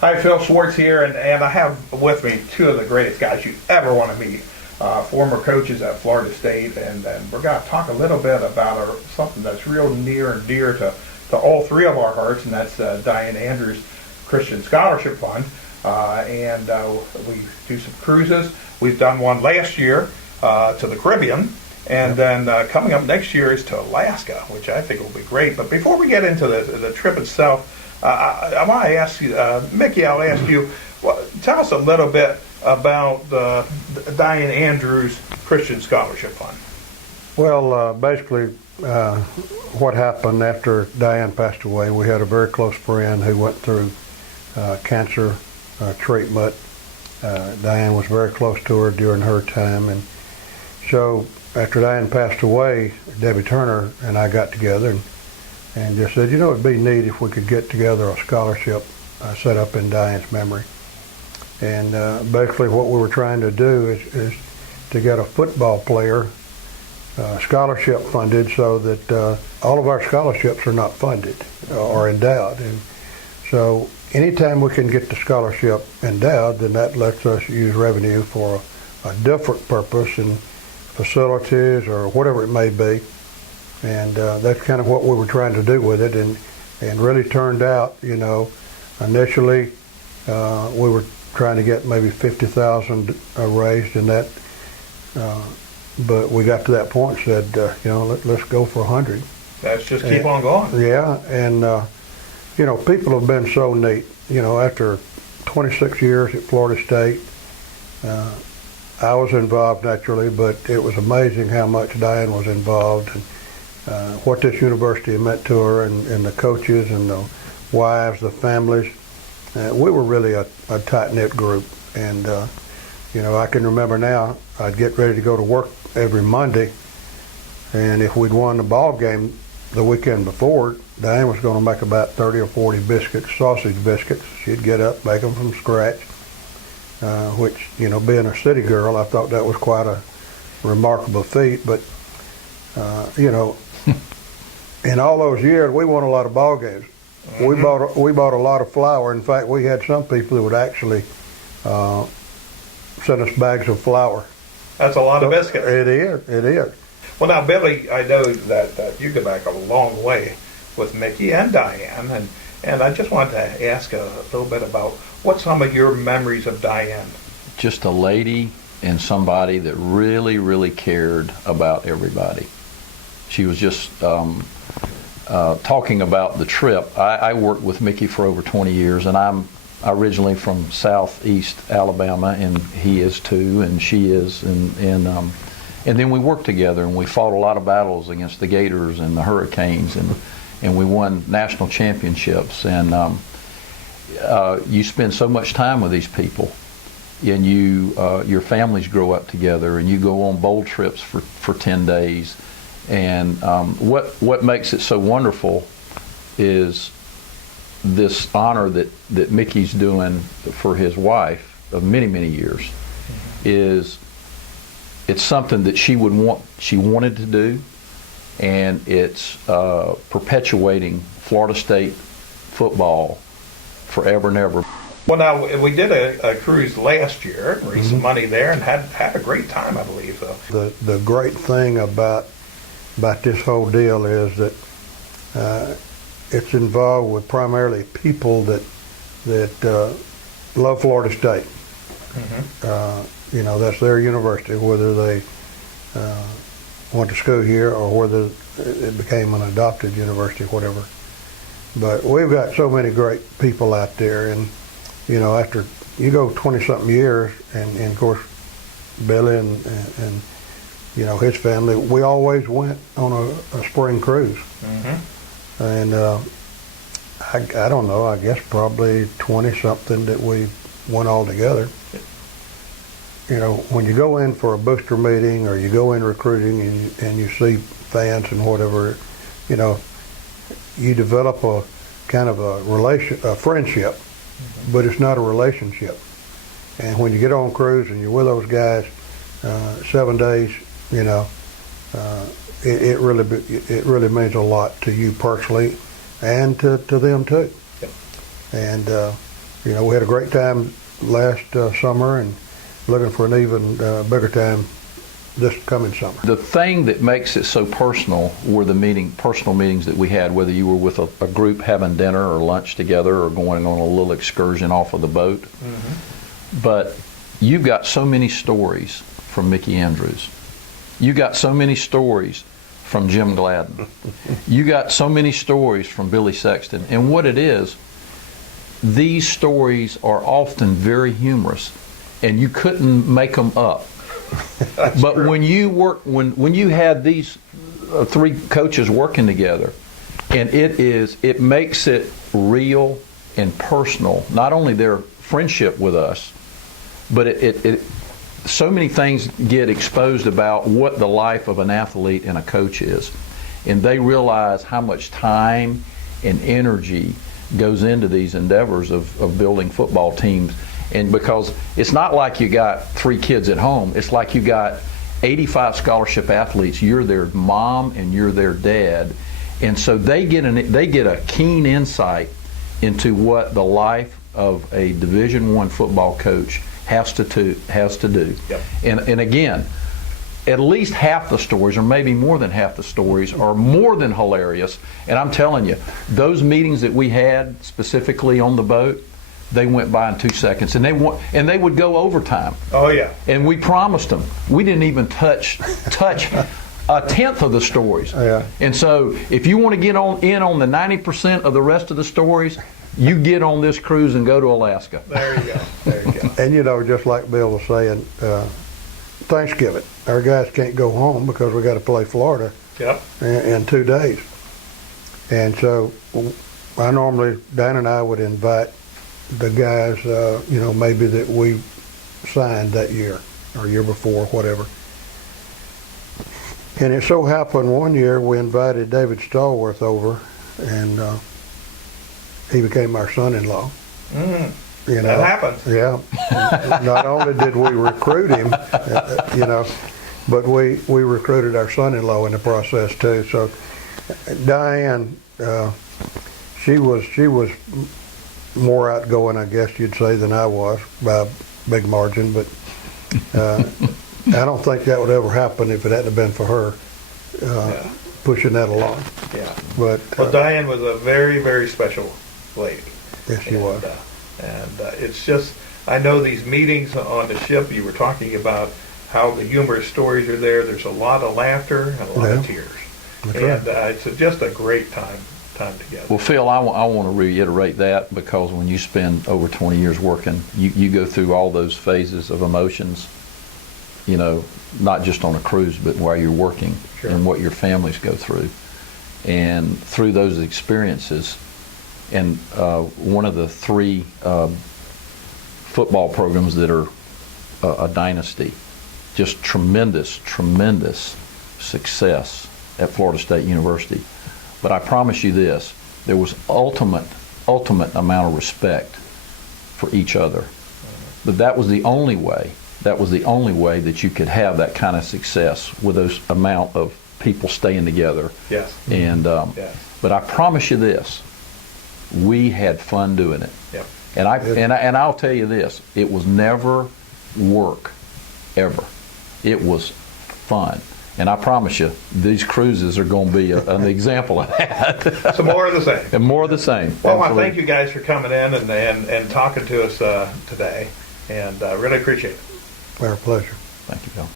Hi, Phil Schwartz here, and I have with me two of the greatest guys you ever want to meet. Former coaches at Florida State, and we're going to talk a little bit about something that's real near and dear to all three of our hearts, and that's Diane Andrews' Christian Scholarship Fund. We do some cruises. We've done one last year to the Caribbean, and then coming up next year is to Alaska, which I think will be great. But before we get into the trip itself, I want to ask you, Mickey, I'll ask you, tell us a little bit about Diane Andrews' Christian Scholarship Fund. Well, basically, what happened after Diane passed away, we had a very close friend who went through cancer treatment. Diane was very close to her during her time, and so after Diane passed away, Debbie Turner and I got together and just said, it'd be neat if we could get together a scholarship set up in Diane's memory. And basically what we were trying to do is to get a football player scholarship funded so that all of our scholarships are not funded or endowed. And so anytime we can get the scholarship endowed, then that lets us use revenue for a different purpose and facilities or whatever it may be. And that's kind of what we were trying to do with it, and really turned out, initially we were trying to get maybe $50,000 raised in that, but we got to that point and said, let's go for 100. Let's just keep on going. Yeah, and people have been so neat. After 26 years at Florida State, I was involved naturally, but it was amazing how much Diane was involved and what this university meant to her, and the coaches and the wives, the families. We were really a tight-knit group, and I can remember now, I'd get ready to go to work every Monday, and if we'd won the ball game the weekend before, Diane was going to make about 30 or 40 biscuits, sausage biscuits. She'd get up, make them from scratch, which, being a city girl, I thought that was quite a remarkable feat. But, in all those years, we won a lot of ball games. Mm-hmm. We bought a lot of flour. In fact, we had some people that would actually send us bags of flour. That's a lot of biscuits. It is. Well, now, Billy, I know that you go back a long way with Mickey and Diane, and I just wanted to ask a little bit about what some of your memories of Diane. Just a lady and somebody that really, really cared about everybody. She was just talking about the trip. I worked with Mickey for over 20 years, and I'm originally from southeast Alabama, and he is too, and she is, and then we worked together, and we fought a lot of battles against the Gators and the Hurricanes, and we won national championships. And you spend so much time with these people, and your families grow up together, and you go on bowl trips for 10 days. And what makes it so wonderful is this honor that Mickey's doing for his wife of many, many years. It's something that she wanted to do, and it's perpetuating Florida State football forever and ever. Well, now, we did a cruise last year, raised some money there, and had a great time, I believe. So the great thing about this whole deal is that it's involved with primarily people that love Florida State. Mm-hmm. That's their university, whether they went to school here or whether it became an adopted university, whatever. But we've got so many great people out there, and after you go 20-something years, and of course Billy and his family, we always went on a spring cruise. Mm-hmm. And I don't know, I guess probably 20-something that we went all together. When you go in for a booster meeting or you go in recruiting and you see fans and whatever, you develop a kind of a friendship, mm-hmm. but it's not a relationship. And when you get on cruise and you're with those guys 7 days, it really means a lot to you personally, and to them too. Yep. And we had a great time last summer and looking for an even bigger time this coming summer. The thing that makes it so personal were the personal meetings that we had, whether you were with a group having dinner or lunch together or going on a little excursion off of the boat. Mm-hmm. But you've got so many stories from Mickey Andrews. You got so many stories from Jim Gladden. You got so many stories from Billy Sexton. And what it is, these stories are often very humorous, and you couldn't make them up. But true. when you had these three coaches working together, and it makes it real and personal. Not only their friendship with us, but it so many things get exposed about what the life of an athlete and a coach is, and they realize how much time and energy goes into these endeavors of building football teams. And because it's not like you got 3 kids at home, it's like you got 85 scholarship athletes. You're their mom and you're their dad, and so they get a keen insight into what the life of a Division I football coach has to do. Yep. And again, at least half the stories, or maybe more than half the stories, are more than hilarious. And I'm telling you, those meetings that we had specifically on the boat, they went by in 2 seconds, and they would go overtime. Oh yeah. And we promised them we didn't even touch a tenth of the stories. Yeah. And so if you want to get in on the 90% of the rest of the stories, you get on this cruise and go to Alaska. There you go. There you go. And just like Bill was saying, Thanksgiving, our guys can't go home because we got to play Florida Yep. in 2 days. And so Diane and I would invite the guys, maybe that we signed that year or year before, whatever. And it so happened one year we invited David Stallworth over, and he became our son-in-law. Mm. That happens. Yeah. Not only did we recruit him, but we recruited our son-in-law in the process too. So Diane, she was more outgoing, I guess you'd say, than I was by a big margin. But I don't think that would ever happen if it hadn't been for her pushing that along. Yeah. But Well, Diane was a very, very special lady. yes, she was. It's just, I know these meetings on the ship, you were talking about how the humorous stories are there. There's a lot of laughter and a lot of tears. That's And right. it's just a great time together. Well, Phil, I want to reiterate that, because when you spend over 20 years working, you go through all those phases of emotions, not just on a cruise, but while you're working. Sure. And what your families go through. And through those experiences, and one of the 3 football programs that are a dynasty, just tremendous success at Florida State University. But I promise you this, there was ultimate amount of respect for each other. But that was the only way that you could have that kind of success, with those amount of people staying together. Yes. And Yes. but I promise you this, we had fun doing it. Yep. And I'll tell you this, it was never work, ever. It was fun. And I promise you, these cruises are going to be an example of that. So more of the same. And more of the same. Well, I want to Absolutely. thank you guys for coming in and talking to us today, and really appreciate it. Our pleasure. Thank you, Bill.